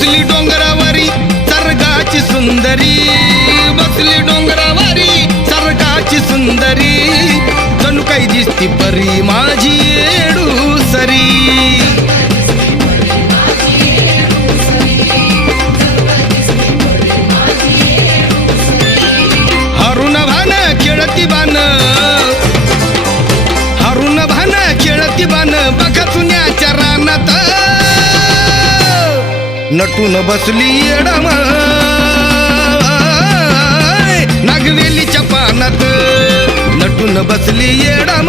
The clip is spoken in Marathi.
बसली डोंगरावरी सर्गाची सुंदरी, बसली डोंगरावरी सर्गाची सुंदरी, जणू काही दिसती परी माझी येडूसरी. हरुण भान खेळती बान, हरुण भान खेळती बान, बघा चुन्याच्या रानात नटून बसली येडम नागवेलीच्या पानात, नटून बसली येडम.